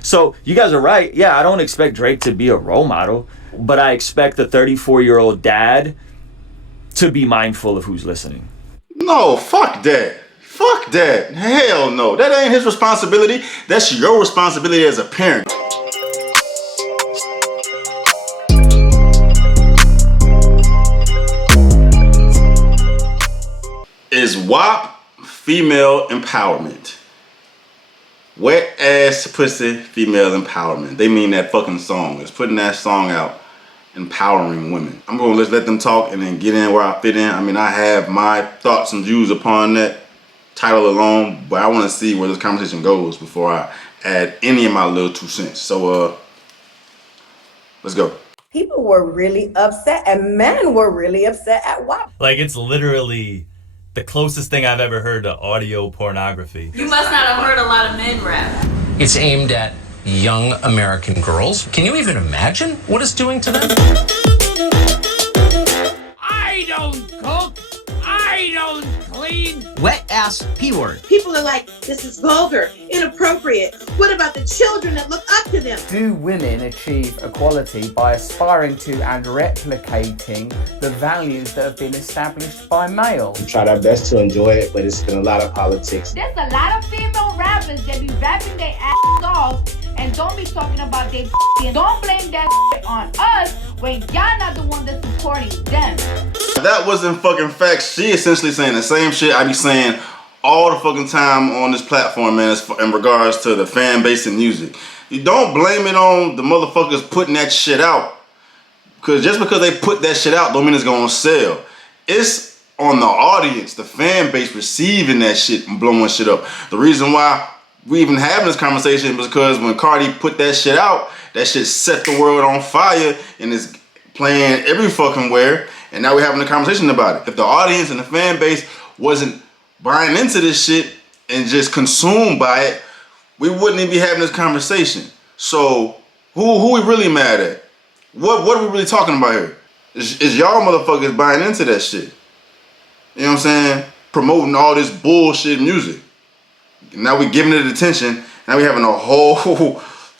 So you guys are right. Yeah, I don't expect Drake to be a role model, but I expect the 34-year-old dad to be mindful of who's listening. No, fuck that. Fuck that. Hell no. That ain't his responsibility. That's your responsibility as a parent. Is WAP female empowerment? Wet ass pussy female empowerment. They mean that fucking song. It's putting that song out, empowering women. I'm gonna let them talk and then get in where I fit in. I mean, I have my thoughts and views upon that title alone, but I want to see where this conversation goes before I add any of my little 2 cents. So let's go. People were really upset, and men were really upset at WAP. Like, it's literally the closest thing I've ever heard to audio pornography. You must not have heard a lot of men rap. It's aimed at young American girls. Can you even imagine what it's doing to them? I don't cook. I don't clean. Wet ass P-word. People are like, this is vulgar, inappropriate. What about the children that look up to them? Do women achieve equality by aspiring to and replicating the values that have been established by males? We tried our best to enjoy it, but it's been a lot of politics. There's a lot of female rappers that be rapping their ass off and don't be talking about their and don't blame that on us when y'all not the one that's supporting them. That wasn't fucking facts. She essentially saying the same shit I be saying all the fucking time on this platform, man, in regards to the fan base and music. You don't blame it on the motherfuckers putting that shit out. Because just because they put that shit out don't mean it's gonna sell. It's on the audience, the fan base receiving that shit and blowing shit up. The reason why we even having this conversation was because when Cardi put that shit out, that shit set the world on fire and is playing every fucking where. And now we're having a conversation about it. If the audience and the fan base wasn't buying into this shit and just consumed by it, we wouldn't even be having this conversation. So who we really mad at? What are we really talking about here? Is y'all motherfuckers buying into that shit? You know what I'm saying? Promoting all this bullshit music. Now we giving it attention. Now we having a whole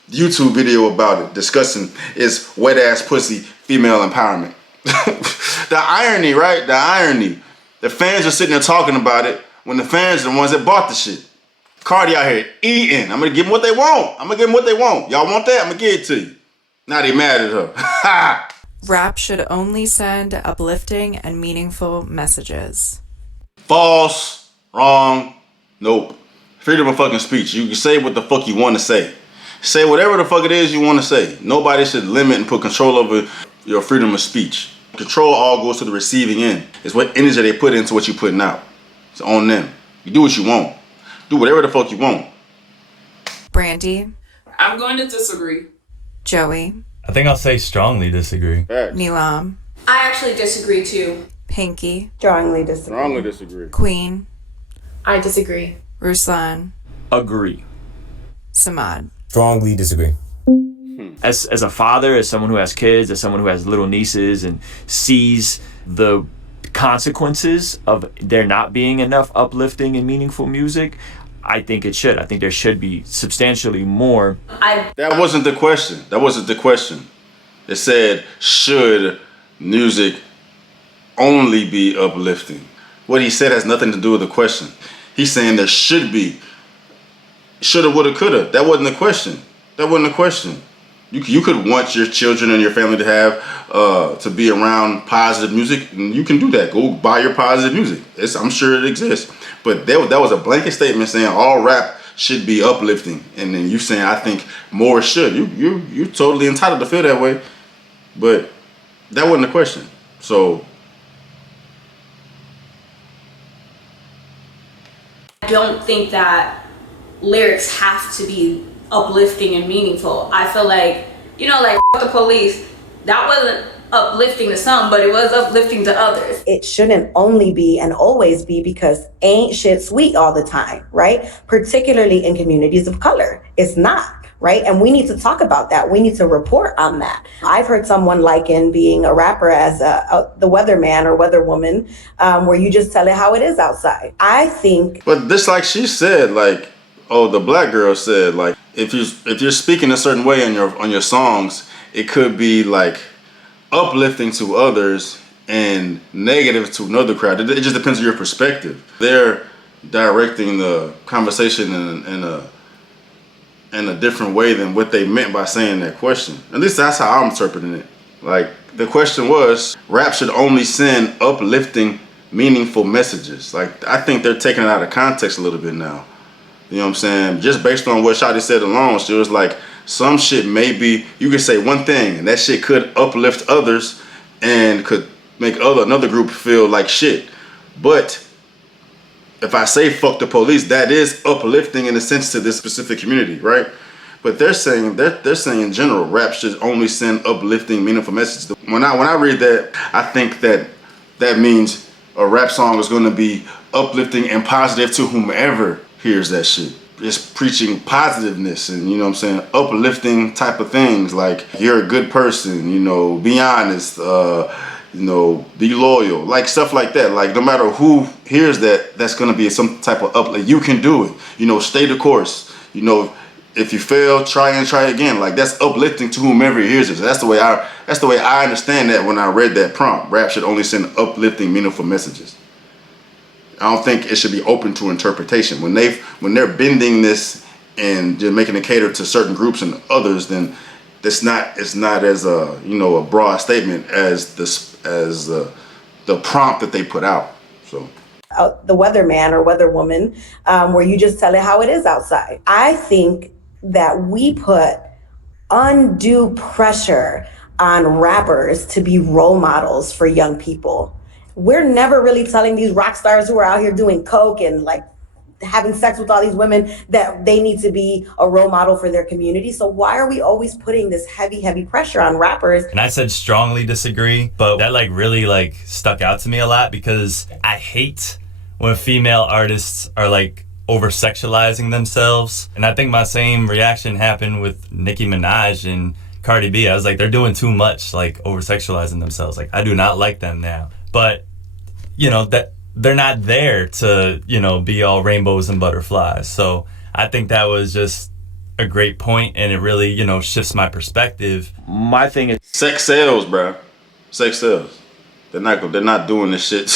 YouTube video about it discussing its wet ass pussy female empowerment. The irony, right? The irony. The fans are sitting there talking about it when the fans are the ones that bought the shit. Cardi out here eating. I'm gonna give them what they want. Y'all want that? I'm gonna give it to you. Now they mad at her. Rap should only send uplifting and meaningful messages. False. Wrong. Nope. Freedom of fucking speech. You can say what the fuck you want to say. Say whatever the fuck it is you want to say. Nobody should limit and put control over your freedom of speech. Control all goes to the receiving end. It's what energy they put into what you're putting out. It's on them. You do what you want. Do whatever the fuck you want. Brandy. I'm going to disagree. Joey. I think I'll say strongly disagree. Nilam. I actually disagree too. Pinky. Strongly disagree. Strongly disagree. Queen. I disagree. Ruslan. Agree. Samad. Strongly disagree. As a father, as someone who has kids, as someone who has little nieces and sees the consequences of there not being enough uplifting and meaningful music, I think it should. I think there should be substantially more. That wasn't the question. It said, should music only be uplifting? What he said has nothing to do with the question. He's saying there should be. Shoulda, woulda, coulda. That wasn't the question. You could want your children and your family to have to be around positive music, and you can do that. Go buy your positive music. I'm sure it exists. But that was a blanket statement saying all rap should be uplifting, and then you saying I think more should. You're totally entitled to feel that way, but that wasn't the question. So I don't think that lyrics have to be uplifting and meaningful. I feel like, like the police, that wasn't uplifting to some, but it was uplifting to others. It shouldn't only be and always be because ain't shit sweet all the time, right? Particularly in communities of color. It's not, right? And we need to talk about that. We need to report on that. I've heard someone liken being a rapper as the weatherman or weatherwoman, where you just tell it how it is outside. I think... But just like she said, like, Oh, the black girl said, like, if you're speaking a certain way on your songs, it could be like uplifting to others and negative to another crowd. It just depends on your perspective. They're directing the conversation in a different way than what they meant by saying that question. At least that's how I'm interpreting it. Like, the question was, rap should only send uplifting, meaningful messages. Like, I think they're taking it out of context a little bit now. You know what I'm saying? Just based on what Shawty said alone, she was like, some shit maybe, you could say one thing and that shit could uplift others and could make another group feel like shit. But if I say fuck the police, that is uplifting in a sense to this specific community, right? But they're saying in general, rap should only send uplifting, meaningful messages. When I read that, I think that means a rap song is going to be uplifting and positive to whomever hears that shit. It's preaching positiveness and, you know what I'm saying, uplifting type of things like you're a good person, you know, be honest, you know, be loyal, like stuff like that. Like, no matter who hears that, that's going to be some type of uplift. You can do it, you know, stay the course, you know. If you fail, try again. Like, that's uplifting to whomever hears it. That's the way I understand that when I read that prompt. Rap should only send uplifting, meaningful messages. I don't think it should be open to interpretation. When they're bending this and just making it cater to certain groups and others, then it's not as a, you know, a broad statement as the prompt that they put out. So. The weatherman or weatherwoman, where you just tell it how it is outside. I think that we put undue pressure on rappers to be role models for young people. We're never really telling these rock stars who are out here doing coke and like having sex with all these women that they need to be a role model for their community. So why are we always putting this heavy pressure on rappers? And I said strongly disagree, but that like really like stuck out to me a lot because I hate when female artists are like over-sexualizing themselves. And I think my same reaction happened with Nicki Minaj and Cardi B. I was like, they're doing too much, like over-sexualizing themselves. Like, I do not like them now. But, you know, that they're not there to, you know, be all rainbows and butterflies. So I think that was just a great point, and it really, you know, shifts my perspective. My thing is sex sells, bro. Sex sells. They're not doing this shit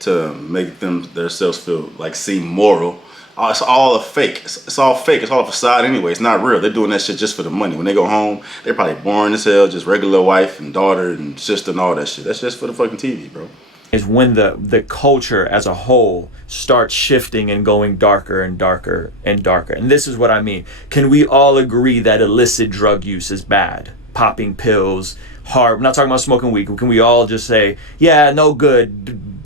to make themselves feel like seem moral. It's all a fake. It's all fake. It's all a facade anyway. It's not real. They're doing that shit just for the money. When they go home, they're probably boring as hell, just regular wife and daughter and sister and all that shit. That's just for the fucking TV, bro. Is when the culture as a whole starts shifting and going darker and darker and darker. And this is what I mean. Can we all agree that illicit drug use is bad? Popping pills, hard. I'm not talking about smoking weed. Can we all just say, yeah, no good,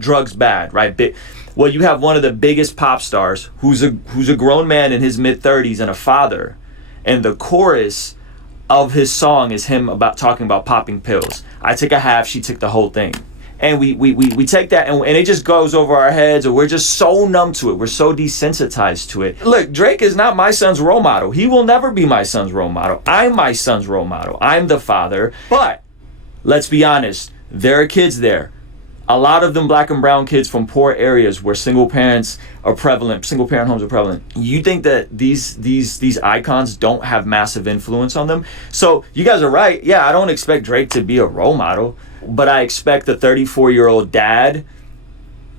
drugs bad, right? Well, you have one of the biggest pop stars who's a grown man in his mid-30s and a father, and the chorus of his song is him talking about popping pills. I took a half, she took the whole thing. And we take that and it just goes over our heads, or we're just so numb to it. We're so desensitized to it. Look, Drake is not my son's role model. He will never be my son's role model. I'm my son's role model. I'm the father. But let's be honest, there are kids there. A lot of them black and brown kids from poor areas where single parent homes are prevalent. You think that these icons don't have massive influence on them? So you guys are right. Yeah, I don't expect Drake to be a role model, but I expect the 34-year-old dad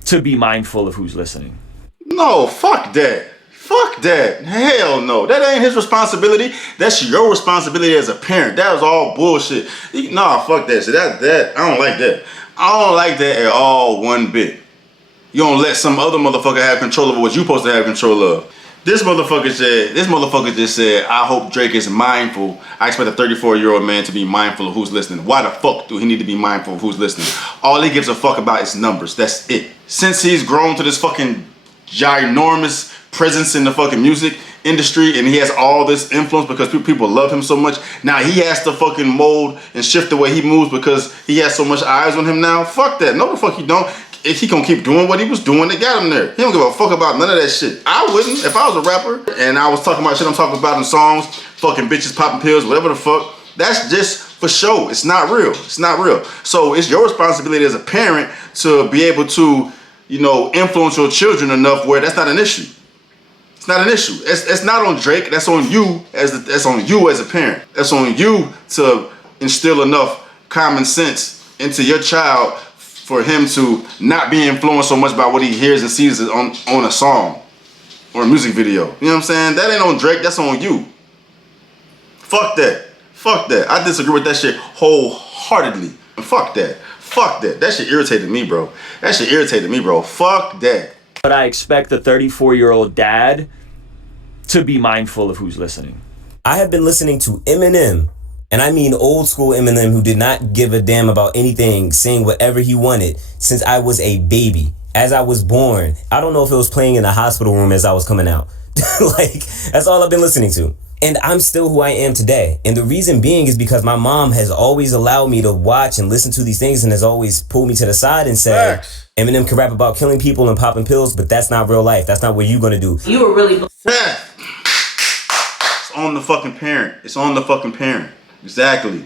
to be mindful of who's listening. No, fuck that. Fuck that. Hell no. That ain't his responsibility. That's your responsibility as a parent. That was all bullshit. Nah, fuck that shit. That I don't like that. I don't like that at all, one bit. You don't let some other motherfucker have control over what you supposed to have control of. This motherfucker just said, I hope Drake is mindful. I expect a 34-year-old man to be mindful of who's listening. Why the fuck do he need to be mindful of who's listening? All he gives a fuck about is numbers. That's it. Since he's grown to this fucking ginormous presence in the fucking music industry and he has all this influence because people love him so much, now he has to fucking mold and shift the way he moves because he has so much eyes on him now. Fuck that. No the fuck he don't. If he gonna keep doing what he was doing, they got him there. He don't give a fuck about none of that shit. I wouldn't. If I was a rapper and I was talking about shit I'm talking about in songs, fucking bitches popping pills, whatever the fuck, that's just for show. It's not real. It's not real. So it's your responsibility as a parent to be able to, you know, influence your children enough where that's not an issue. It's not an issue. It's not on Drake. That's on you that's on you as a parent. That's on you to instill enough common sense into your child for him to not be influenced so much by what he hears and sees on a song or a music video. You know what I'm saying? That ain't on Drake. That's on you. Fuck that. Fuck that. I disagree with that shit wholeheartedly. Fuck that. Fuck that. That shit irritated me, bro. Fuck that. But I expect the 34-year-old dad to be mindful of who's listening. I have been listening to Eminem, and I mean old school Eminem, who did not give a damn about anything, saying whatever he wanted since I was a baby. As I was born, I don't know if it was playing in the hospital room as I was coming out. Like, that's all I've been listening to. And I'm still who I am today. And the reason being is because my mom has always allowed me to watch and listen to these things and has always pulled me to the side and said, Eminem can rap about killing people and popping pills, but that's not real life. That's not what you're gonna do. You were really... It's on the fucking parent. It's on the fucking parent. Exactly.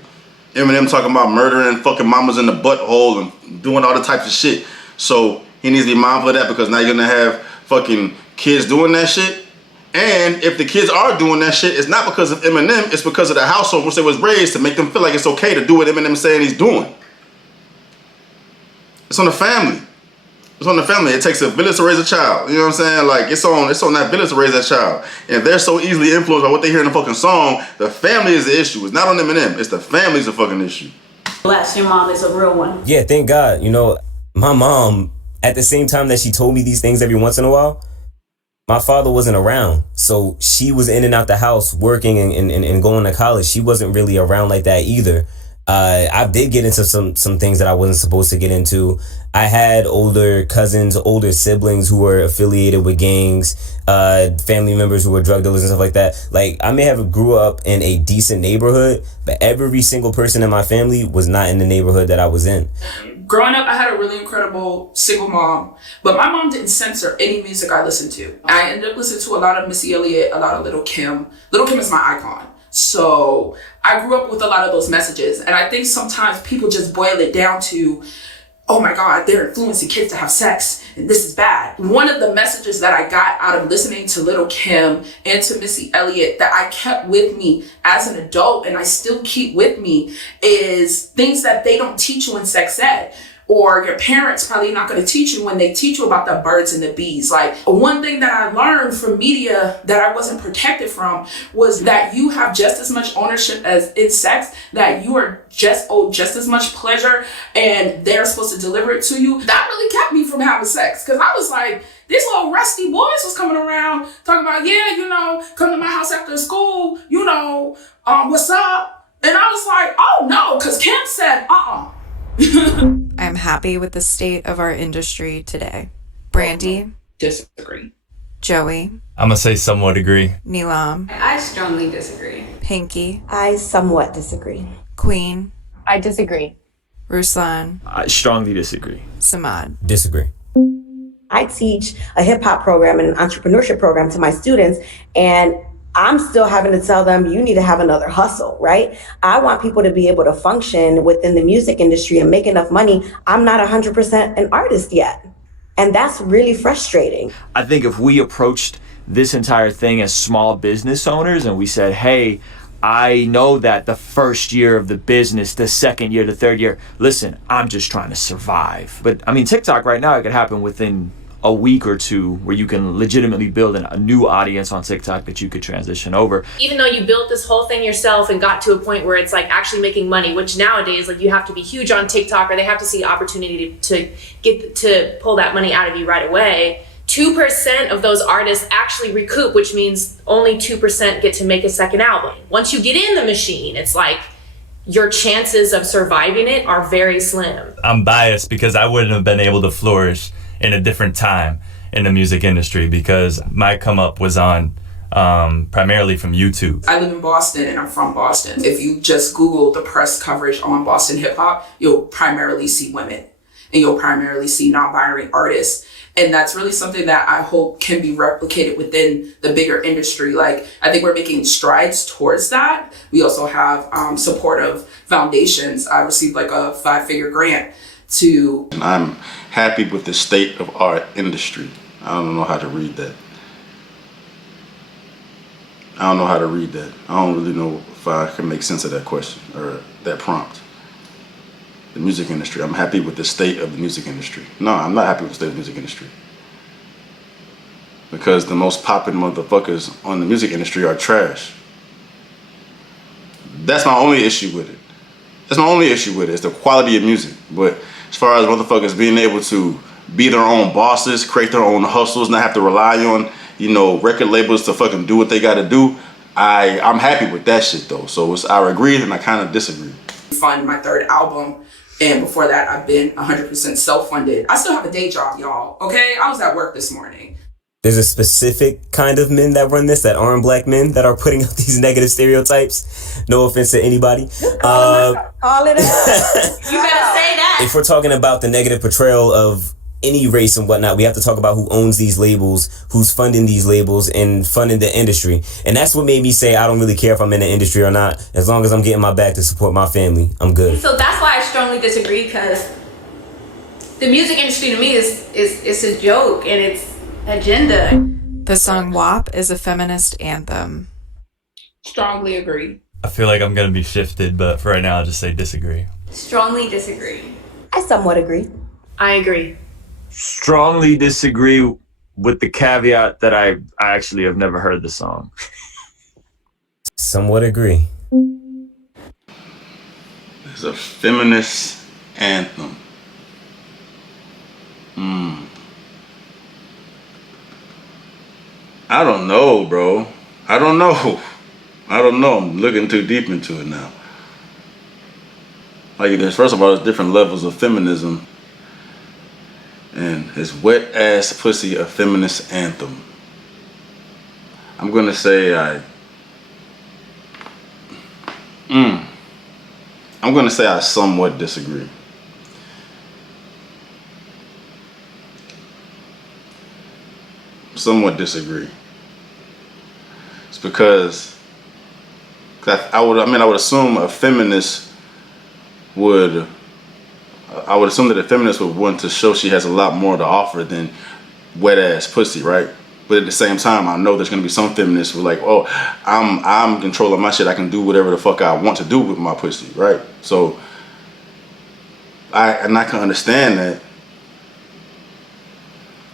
Eminem talking about murdering fucking mamas in the butthole and doing all the types of shit. So he needs to be mindful of that, because now you're gonna have fucking kids doing that shit. And if the kids are doing that shit, it's not because of Eminem, it's because of the household in which they was raised to make them feel like it's okay to do what Eminem is saying he's doing. It's on the family. It's on the family. It takes a village to raise a child. You know what I'm saying? Like, it's on that village to raise that child. And if they're so easily influenced by what they hear in the fucking song, the family is the issue. It's not on Eminem. It's the family's the fucking issue. Bless, your mom is a real one. Yeah, thank God. You know, my mom, at the same time that she told me these things every once in a while, my father wasn't around. So she was in and out the house working and going to college. She wasn't really around like that either. I did get into some things that I wasn't supposed to get into. I had older cousins, older siblings who were affiliated with gangs, family members who were drug dealers and stuff like that. Like, I may have grew up in a decent neighborhood, but every single person in my family was not in the neighborhood that I was in. Growing up, I had a really incredible single mom, but my mom didn't censor any music I listened to. I ended up listening to a lot of Missy Elliott, a lot of Lil' Kim. Lil' Kim is my icon. So I grew up with a lot of those messages. And I think sometimes people just boil it down to, oh my God, they're influencing kids to have sex and this is bad. One of the messages that I got out of listening to Lil' Kim and to Missy Elliott that I kept with me as an adult and I still keep with me is things that they don't teach you in sex ed. Or your parents probably not going to teach you when they teach you about the birds and the bees. Like, one thing that I learned from media that I wasn't protected from was that you have just as much ownership as in sex, that you are just owed just as much pleasure and they're supposed to deliver it to you. That really kept me from having sex, because I was like, these little rusty boys was coming around talking about, yeah, you know, come to my house after school, you know, what's up? And I was like, oh no, because Kim said, I'm happy with the state of our industry today. Brandy. Disagree. Joey. I'm going to say somewhat agree. Neelam. I strongly disagree. Pinky. I somewhat disagree. Queen. I disagree. Ruslan. I strongly disagree. Samad. Disagree. I teach a hip hop program and an entrepreneurship program to my students, and I'm still having to tell them, you need to have another hustle, right? I want people to be able to function within the music industry and make enough money. I'm not 100% an artist yet. And that's really frustrating. I think if we approached this entire thing as small business owners and we said, hey, I know that the first year of the business, the second year, the third year, listen, I'm just trying to survive. But I mean, TikTok right now, it could happen within a week or two where you can legitimately build a new audience on TikTok that you could transition over. Even though you built this whole thing yourself and got to a point where it's like actually making money, which nowadays, like, you have to be huge on TikTok or they have to see opportunity to get to pull that money out of you right away. 2% of those artists actually recoup, which means only 2% get to make a second album. Once you get in the machine, it's like your chances of surviving it are very slim. I'm biased because I wouldn't have been able to flourish in a different time in the music industry, because my come up was on primarily from YouTube. I live in Boston and I'm from Boston. If you just Google the press coverage on Boston hip hop, you'll primarily see women and you'll primarily see non-binary artists. And that's really something that I hope can be replicated within the bigger industry. Like, I think we're making strides towards that. We also have supportive foundations. I received like a 5-figure grant to... And I'm happy with the state of our industry. I don't know how to read that. I don't know how to read that. I don't really know if I can make sense of that question or that prompt. The music industry. I'm happy with the state of the music industry. No, I'm not happy with the state of the music industry. Because the most popping motherfuckers on the music industry are trash. That's my only issue with it. That's my only issue with it. It's the quality of music. But as far as motherfuckers being able to be their own bosses, create their own hustles, not have to rely on, you know, record labels to fucking do what they gotta do, I'm happy with that shit though. So I agree and I kind of disagree. Fund my third album, and before that I've been 100% self-funded. I still have a day job, y'all, okay? I was at work this morning. There's a specific kind of men that run this that aren't black men that are putting up these negative stereotypes. No offense to anybody. Call it out. You better say that. If we're talking about the negative portrayal of any race and whatnot, we have to talk about who owns these labels, who's funding these labels and funding the industry. And that's what made me say I don't really care if I'm in the industry or not. As long as I'm getting my back to support my family, I'm good. So that's why I strongly disagree, because the music industry to me is a joke and it's agenda. The song WAP is a feminist anthem. Strongly agree. I feel like I'm gonna be shifted, but for right now I'll just say disagree. Strongly disagree. I somewhat agree. I agree. Strongly disagree with the caveat that I actually have never heard the song. Somewhat agree. It's a feminist anthem. I don't know, bro. I don't know. I'm looking too deep into it now. Like, first of all, there's different levels of feminism. And is Wet Ass Pussy a feminist anthem? I'm gonna say I'm gonna say I somewhat disagree. Somewhat disagree. It's because I would assume a feminist would. I would assume that a feminist would want to show she has a lot more to offer than wet ass pussy, right? But at the same time, I know there's gonna be some feminists who are like, oh, I'm controlling my shit. I can do whatever the fuck I want to do with my pussy, right? So I can understand that.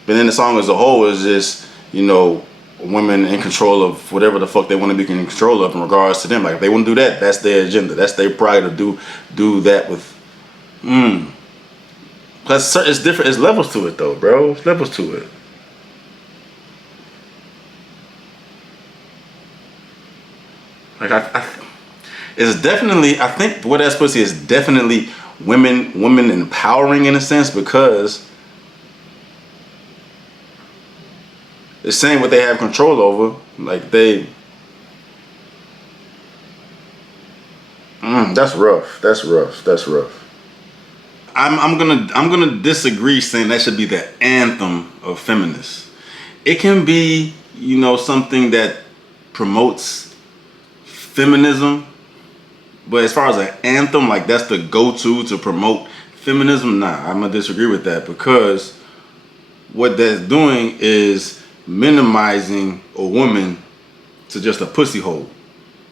But then the song as a whole is just, you know, women in control of whatever the fuck they want to be in control of in regards to them. Like if they want to do that, that's their agenda. That's their prerogative to do that with. Plus, it's different. It's levels to it, though, bro. It's levels to it. Like it's definitely. I think Wet Ass Pussy is definitely women empowering in a sense, because it's saying what they have control over. Like they. That's rough. That's rough. I'm gonna disagree saying that should be the anthem of feminists. It can be, you know, something that promotes feminism, but as far as an anthem, like that's the go-to to promote feminism, nah, I'm gonna disagree with that, because what that's doing is minimizing a woman to just a pussy hole,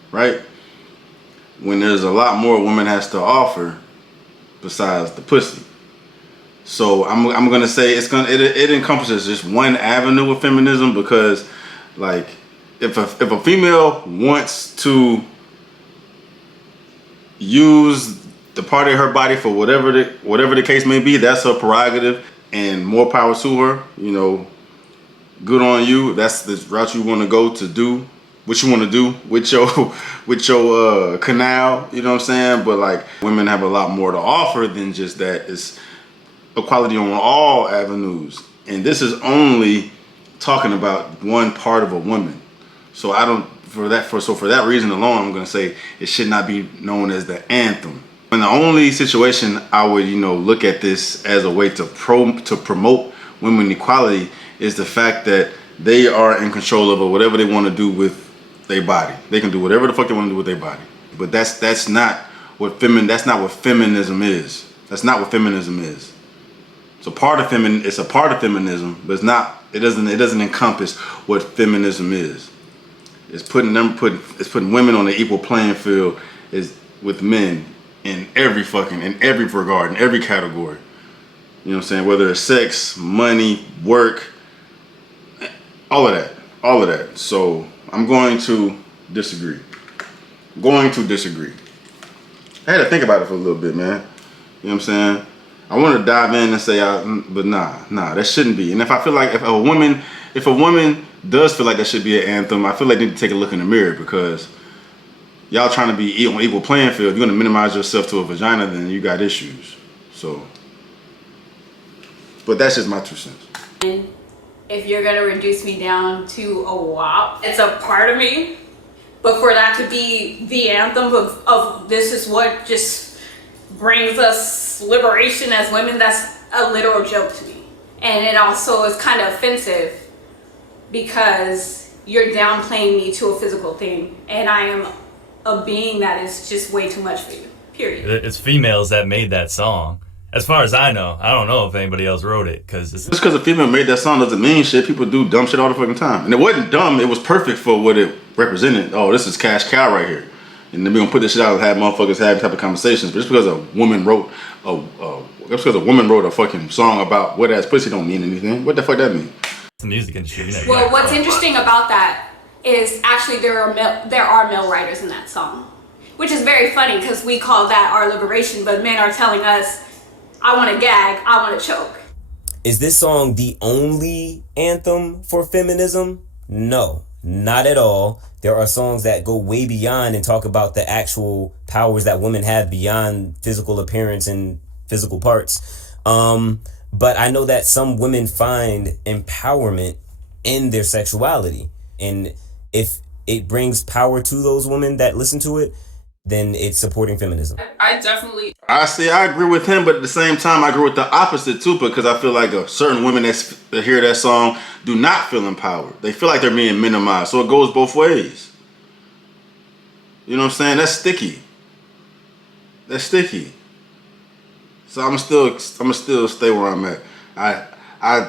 right? When there's a lot more a woman has to offer besides the pussy. So I'm gonna say it encompasses just one avenue of feminism, because like if a female wants to use the part of her body for whatever the case may be, that's her prerogative, and more power to her. You know, good on you. If that's the route you want to go to do what you want to do with your canal, you know what I'm saying? But like, women have a lot more to offer than just that. It's equality on all avenues, and this is only talking about one part of a woman. So for that reason alone, I'm gonna say it should not be known as the anthem. And the only situation I would, you know, look at this as a way to promote women equality is the fact that they are in control of whatever they want to do with their body. They can do whatever the fuck they want to do with their body. But that's not what feminism is. That's not what feminism is. It's a part of feminism, but it doesn't encompass what feminism is. It's putting women on the equal playing field is with men in every regard, in every category. You know what I'm saying? Whether it's sex, money, work, all of that. So I'm going to disagree. I had to think about it for a little bit, man. You know what I'm saying? I want to dive in and say, but nah, that shouldn't be. And if I feel like if a woman does feel like that should be an anthem, I feel like they need to take a look in the mirror, because y'all trying to be on equal playing field. If you're gonna minimize yourself to a vagina, then you got issues. So, but that's just my 2 cents. If you're gonna reduce me down to a WAP, it's a part of me. But for that to be the anthem of this is what just brings us liberation as women, that's a literal joke to me. And it also is kind of offensive because you're downplaying me to a physical thing. And I am a being that is just way too much for you, period. It's females that made that song. As far as I know, I don't know if anybody else wrote it. Just because a female made that song doesn't mean shit. People do dumb shit all the fucking time. And it wasn't dumb, it was perfect for what it represented. Oh, this is cash cow right here. And then we're gonna put this shit out and have motherfuckers have type of conversations. But just because a woman wrote a fucking song about wet ass pussy don't mean anything. What the fuck that mean? The music industry. Well, what's interesting about that is actually there are male writers in that song, which is very funny because we call that our liberation, but men are telling us, I want to gag, I want to choke. Is this song the only anthem for feminism? No, not at all. There are songs that go way beyond and talk about the actual powers that women have beyond physical appearance and physical parts. But I know that some women find empowerment in their sexuality. And if it brings power to those women that listen to it, then it's supporting feminism. I agree with him, but at the same time, I agree with the opposite too, because I feel like certain women that hear that song do not feel empowered. They feel like they're being minimized. So it goes both ways. You know what I'm saying? That's sticky. So I'm still stay where I'm at. I'm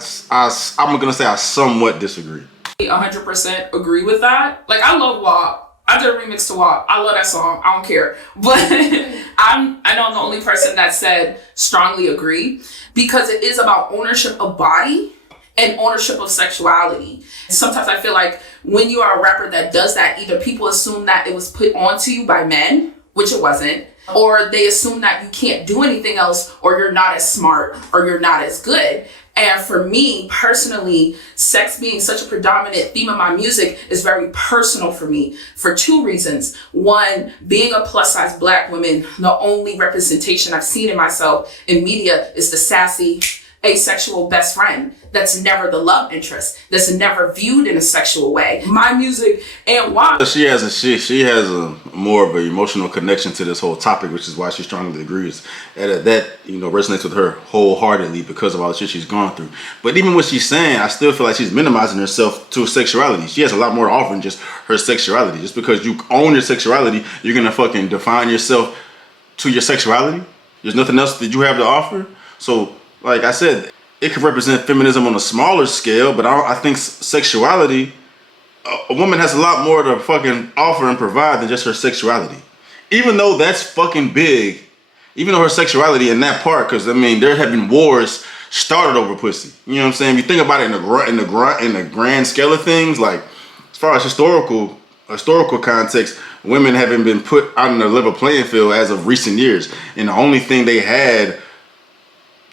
gonna say I somewhat disagree. 100% agree with that. Like, I love WAP. I did a remix to WAP. I love that song. I don't care. But I know I'm the only person that said strongly agree, because it is about ownership of body and ownership of sexuality. Sometimes I feel like when you are a rapper that does that, either people assume that it was put onto you by men, which it wasn't, or they assume that you can't do anything else, or you're not as smart, or you're not as good. And for me personally, sex being such a predominant theme of my music is very personal for me for 2 reasons. One, being a plus size Black woman, the only representation I've seen in myself in media is the sassy, asexual best friend that's never the love interest, that's never viewed in a sexual way. My music and why she has a more of an emotional connection to this whole topic, which is why she strongly agrees. And that resonates with her wholeheartedly because of all the shit she's gone through. But even what she's saying, I still feel like she's minimizing herself to sexuality. She has a lot more to offer than just her sexuality. Just because you own your sexuality, you're gonna fucking define yourself to your sexuality. There's nothing else that you have to offer. So, like I said, it could represent feminism on a smaller scale, but I think sexuality, a woman has a lot more to fucking offer and provide than just her sexuality. Even though that's fucking big, even though her sexuality in that part, because I mean, there have been wars started over pussy. You know what I'm saying? If you think about it in the grand scale of things, like as far as historical context, women haven't been put on the level playing field as of recent years, and the only thing they had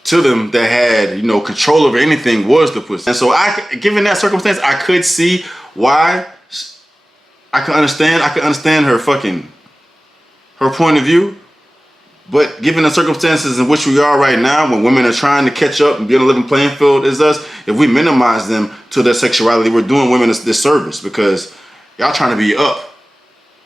to them that had control over anything was the pussy. And so given that circumstance, I could see why. I could understand her point of view. But given the circumstances in which we are right now, when women are trying to catch up and be on a living playing field as us, if we minimize them to their sexuality, we're doing women a disservice, because y'all trying to be up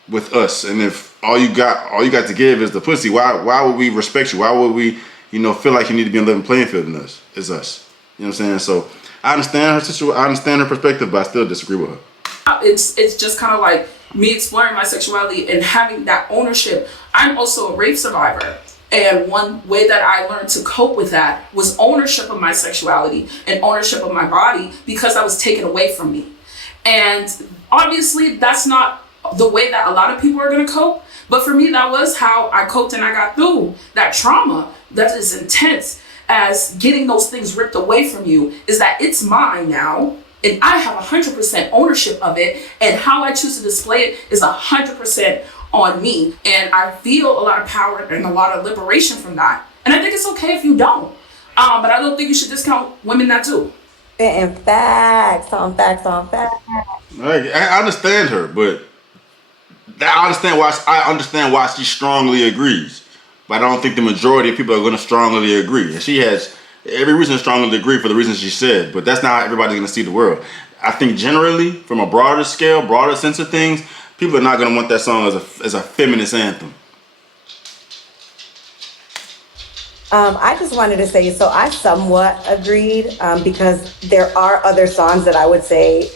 with us. And if all you got to give is the pussy, why would we respect you? Why would we feel like you need to be on a living playing field in us? It's us. You know what I'm saying? So I understand her situation. I understand her perspective, but I still disagree with her. It's just kind of like me exploring my sexuality and having that ownership. I'm also a rape survivor. And one way that I learned to cope with that was ownership of my sexuality and ownership of my body, because that was taken away from me. And Obviously, that's not the way that a lot of people are gonna cope. But for me, that was how I coped and I got through that trauma that is intense as getting those things ripped away from you, is that it's mine now and I have 100% ownership of it, and how I choose to display it is 100% on me. And I feel a lot of power and a lot of liberation from that. And I think it's okay if you don't. But I don't think you should discount women that do. And facts on facts on facts. I understand her, but I understand why she strongly agrees. But I don't think the majority of people are going to strongly agree. And she has every reason to strongly agree for the reasons she said. But that's not how everybody's going to see the world. I think generally, from a broader scale, broader sense of things, people are not going to want that song as a feminist anthem. I just wanted to say, so I somewhat agreed because there are other songs that I would say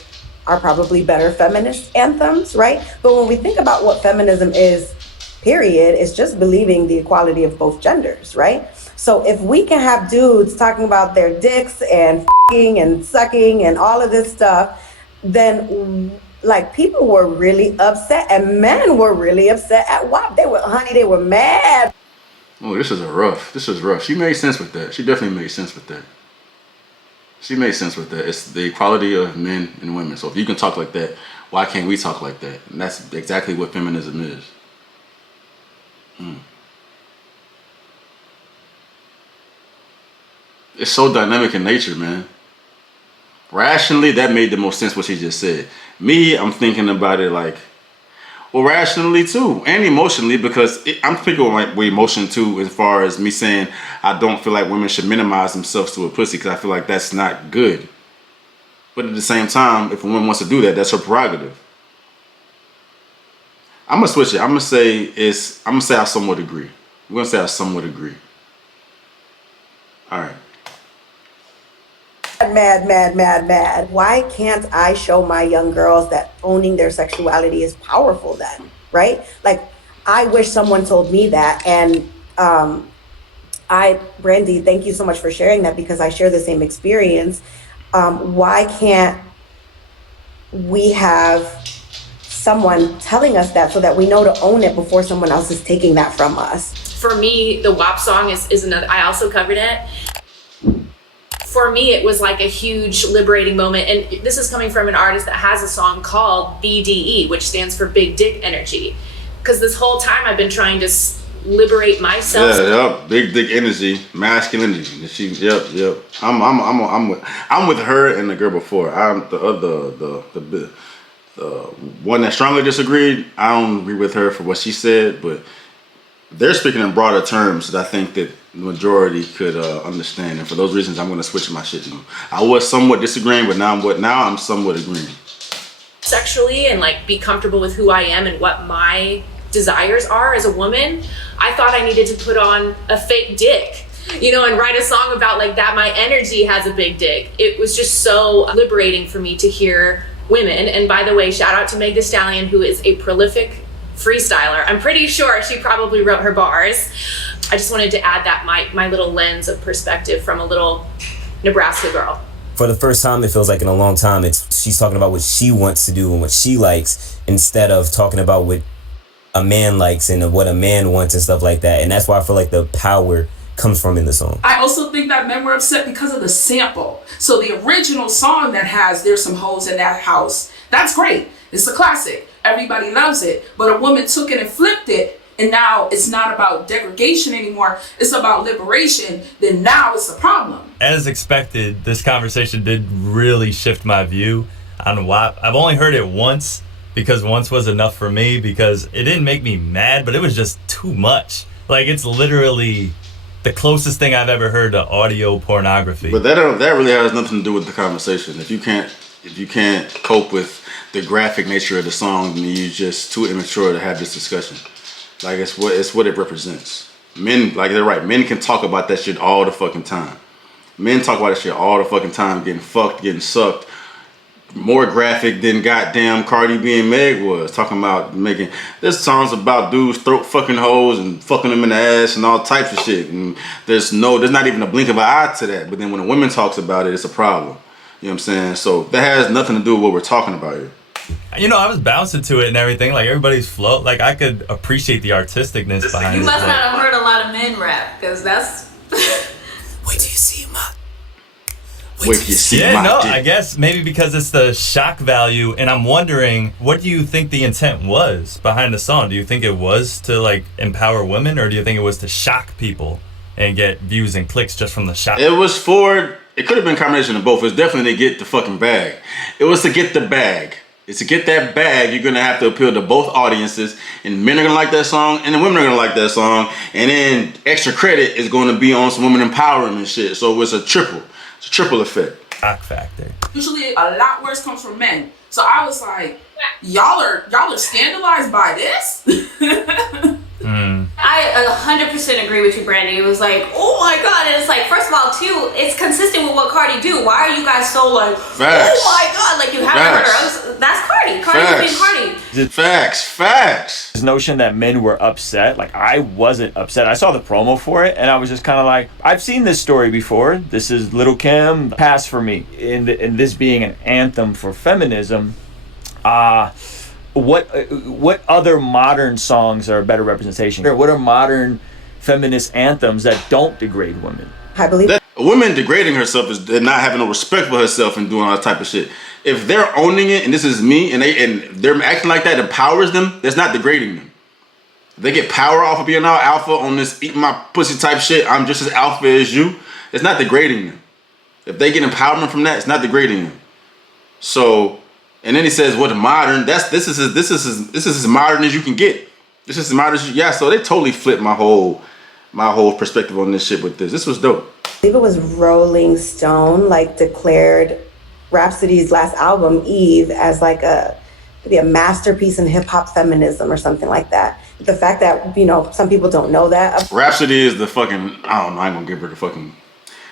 are probably better feminist anthems, right? But when we think about what feminism is, period, it's just believing the equality of both genders, right? So if we can have dudes talking about their dicks and f***ing and sucking and all of this stuff, then like people were really upset and men were really upset at WAP. They were mad. Oh, this is rough. She made sense with that. She definitely made sense with that. She made sense with that. It's the equality of men and women. So if you can talk like that, why can't we talk like that? And that's exactly what feminism is. It's so dynamic in nature, man. Rationally, that made the most sense what she just said. Me, I'm thinking about it like, well, rationally too, and emotionally, because I'm thinking with emotion too, as far as me saying I don't feel like women should minimize themselves to a pussy, because I feel like that's not good. But at the same time, if a woman wants to do that, that's her prerogative. I'm gonna switch it. I'm gonna say I somewhat agree. We're gonna say I somewhat agree. All right. Mad. Why can't I show my young girls that owning their sexuality is powerful then, right? Like, I wish someone told me that. And Brandy, thank you so much for sharing that, because I share the same experience. Why can't we have someone telling us that so that we know to own it before someone else is taking that from us? For me, the WAP song is another, I also covered it. For me, it was like a huge liberating moment. And this is coming from an artist that has a song called BDE, which stands for Big Dick Energy. Because this whole time I've been trying to liberate myself. Yeah, big dick energy, masculinity. Yep. I'm with her and the girl before. I'm the one that strongly disagreed. I don't agree with her for what she said, but they're speaking in broader terms that I think that the majority could understand, and for those reasons, I'm going to switch my shit. I was somewhat disagreeing, but now I'm somewhat agreeing. Sexually, and like be comfortable with who I am and what my desires are as a woman, I thought I needed to put on a fake dick, and write a song about like that my energy has a big dick. It was just so liberating for me to hear women. And by the way, shout out to Meg Thee Stallion, who is a prolific freestyler. I'm pretty sure she probably wrote her bars. I just wanted to add that my little lens of perspective from a little Nebraska girl. For the first time, it feels like in a long time, she's talking about what she wants to do and what she likes, instead of talking about what a man likes and what a man wants and stuff like that. And that's why I feel like the power comes from in the song. I also think that men were upset because of the sample. So the original song that has "There's Some Hoes in That House," that's great. It's a classic. Everybody loves it. But a woman took it and flipped it, and now it's not about degradation anymore. It's about liberation. Then now it's a problem. As expected, this conversation did really shift my view on WAP. I've only heard it once, because once was enough for me, because it didn't make me mad, but it was just too much. Like, it's literally the closest thing I've ever heard to audio pornography. But that really has nothing to do with the conversation. If you can't cope with the graphic nature of the song, then you're just too immature to have this discussion. Like, it's what it represents. Men, like, they're right. Men can talk about that shit all the fucking time. Men talk about that shit all the fucking time, getting fucked, getting sucked. More graphic than goddamn Cardi B and Meg was. Talking about making... There's songs about dudes throat fucking hoes and fucking them in the ass and all types of shit. And there's not even a blink of an eye to that. But then when a woman talks about it, it's a problem. You know what I'm saying? So that has nothing to do with what we're talking about here. You know, I was bouncing to it and everything. Like, everybody's flow. Like, I could appreciate the artisticness behind it. You must not have heard a lot of men rap, because that's... Wait till you see my... Wait till you see Yeah, my no, dick. I guess maybe because it's the shock value, and I'm wondering, what do you think the intent was behind the song? Do you think it was to, like, empower women, or do you think it was to shock people and get views and clicks just from the shock? It was for... It could have been a combination of both. It was definitely to get the fucking bag. It was to get the bag. It's to get that bag, you're gonna have to appeal to both audiences, and men are gonna like that song, and the women are gonna like that song, and then extra credit is gonna be on some women empowerment and shit. So it's a triple effect. Shock factor. Usually a lot worse comes from men. So I was like, y'all are scandalized by this? I 100% agree with you, Brandy. It was like, oh my God. And it's like, first of all, too, it's consistent with what Cardi do. Why are you guys so like, Facts. oh my God, like you haven't heard her. That's Cardi. Cardi's being Cardi. Facts. This notion that men were upset, like I wasn't upset. I saw the promo for it and I was just kind of like, I've seen this story before. This is Lil' Kim, pass for me. In this being an anthem for feminism, what other modern songs are a better representation? Or what are modern feminist anthems that don't degrade women? I believe that a woman degrading herself is not having no respect for herself and doing all that type of shit. If they're owning it and this is me and they're acting like that empowers them, that's not degrading them. If they get power off of being all alpha on this eat my pussy type shit, I'm just as alpha as you, it's not degrading them. If they get empowerment from that, it's not degrading them. So, and then he says, "What modern? This is as modern as you can get. This is as modern as yeah." So they totally flipped my whole perspective on this shit with this. This was dope. I believe it was Rolling Stone declared Rhapsody's last album, Eve, as maybe a masterpiece in hip hop feminism or something like that. The fact that some people don't know that. Rhapsody is the fucking, I don't know. I ain't gonna give her the fucking.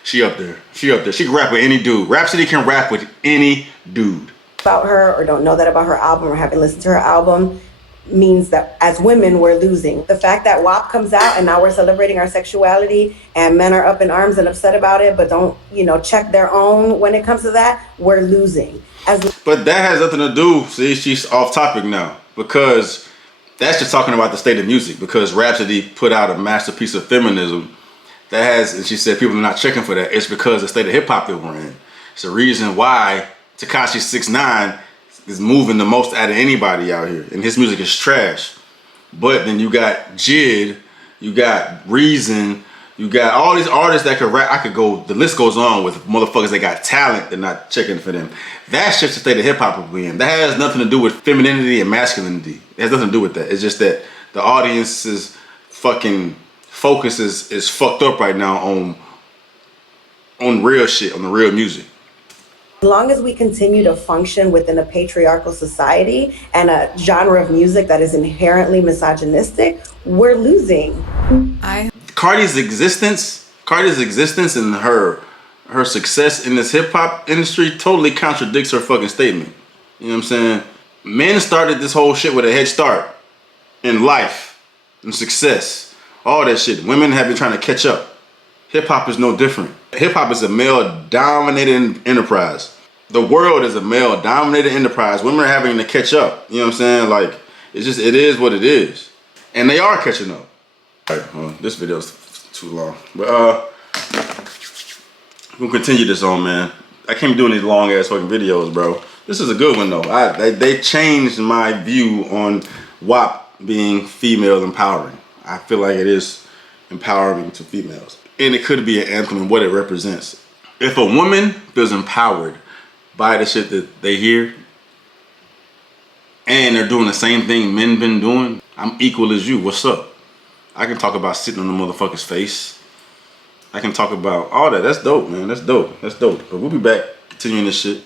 She up there. She can rap with any dude. Rhapsody can rap with any dude. About her or don't know that about her album or haven't listened to her album means that as women we're losing. The fact that WAP comes out and now we're celebrating our sexuality and men are up in arms and upset about it but don't check their own when it comes to that, we're losing. But that has nothing to do, see, she's off topic now because that's just talking about the state of music because Rhapsody put out a masterpiece of feminism that has, and she said people are not checking for that. It's because the state of hip hop that we're in. It's the reason why Tekashi 6ix9ine is moving the most out of anybody out here, and his music is trash. But then you got Jid, you got Reason, you got all these artists that could rap. The list goes on with motherfuckers that got talent. They're not checking for them. That's just the state of hip hop we're in. That has nothing to do with femininity and masculinity. It has nothing to do with that. It's just that the audience's fucking focus is fucked up right now on real shit, on the real music. As long as we continue to function within a patriarchal society and a genre of music that is inherently misogynistic, we're losing. Cardi's existence and her success in this hip hop industry totally contradicts her fucking statement. You know what I'm saying? Men started this whole shit with a head start in life and success. All that shit. Women have been trying to catch up. Hip hop is no different. Hip hop is a male-dominated enterprise. The world is a male-dominated enterprise. Women are having to catch up. You know what I'm saying? It is what it is. And they are catching up. All right, well, this video's too long. But we'll continue this on, man. I can't be doing these long-ass fucking videos, bro. This is a good one, though. They changed my view on WAP being female empowering. I feel like it is empowering to females. And it could be an anthem and what it represents. If a woman feels empowered by the shit that they hear, and they're doing the same thing men been doing, I'm equal as you. What's up? I can talk about sitting on the motherfucker's face. I can talk about all that. That's dope, man. That's dope. But we'll be back continuing this shit.